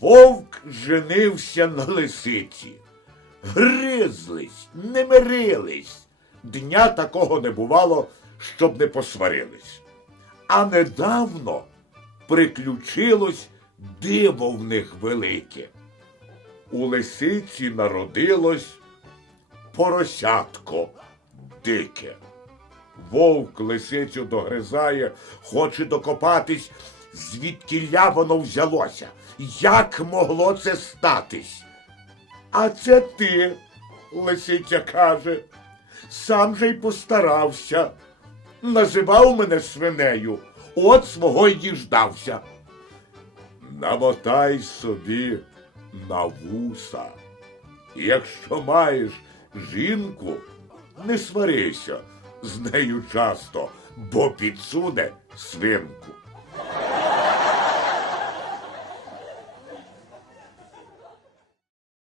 Вовк женився на лисиці. Гризлись, не мирились. Дня такого не бувало, щоб не посварились. А недавно приключилось диво в них велике. У лисиці народилось поросятко дике. Вовк лисицю догризає, хоче докопатись, звідкіля воно взялося. Як могло це статись? А це ти, лисиця каже, сам же й постарався. Називав мене свинею, от свого й діждався. Намотай собі на вуса. Якщо маєш жінку, не сварися з нею часто, бо підсуне свинку.